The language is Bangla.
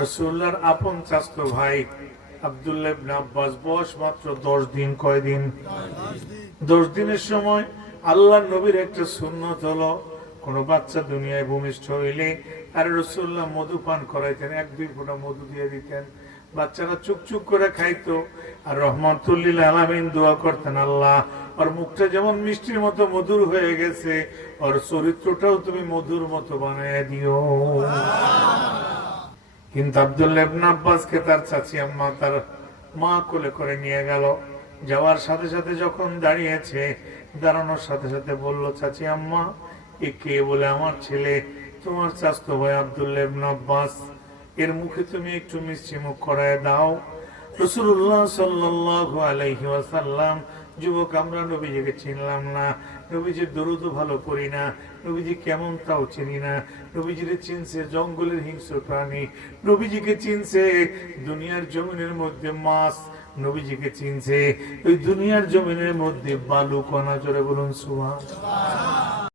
রাসূলুল্লাহর আপন চাচতো ভাই আব্দুল্লাহ ইবনে আব্বাস বয়স মাত্র 10 দিন। কয় দিন? 10 দিনের সময় আল্লাহর নবীর একটা সুন্নত হলো, কোন বাচ্চা দুনিয়ায় ভূমিষ্ঠ হইলে আর রাসূলুল্লাহ মধু পান করাইতেন, 1-2 ফোঁটা মধু দিয়ে দিতেন, বাচ্চারা চুকচুক করে খাইতো। আর রহমাতুল লিল আলামিন দোয়া করতেন, আল্লাহ ওর মুখটা যেমন মিষ্টির মতো মধুর হয়ে গেছে, ওর চরিত্রটাও তুমি মধুর মতো বানায় দিও। কিন্তু আব্দুল্লাহ ইবনে আব্বাসকে তার চাচি আম্মা তার মা কোলে করে নিয়ে গেল। যাওয়ার সাথে সাথে যখন দাঁড়িয়েছে, দাঁড়ানোর সাথে সাথে বলল, চাচি আম্মা এ কে? বলে আমার ছেলে, তোমার চাচতো ভাই আব্দুল্লাহ ইবনে আব্বাস, এর মুখে তুমি একটু মিষ্টি মুখ করায় দাও। রাসূলুল্লাহ সাল্লাল্লাহু আলাইহি ওয়াসাল্লাম, যুবক আমরা নবীজিকে চিনলাম না, নবীজির দরুদও ভালো করি না, নবীজি কেমন তাও চিনি না। নবীজিকে চিনছে জঙ্গলের হিংস্র প্রাণী, নবীজিকে চিনছে দুনিয়ার জমিনের মধ্যে মাছ, নবীজিকে চিনছে ওই দুনিয়ার জমিনের মধ্যে বালু কণা। জোরে বলুন সুবহানাল্লাহ।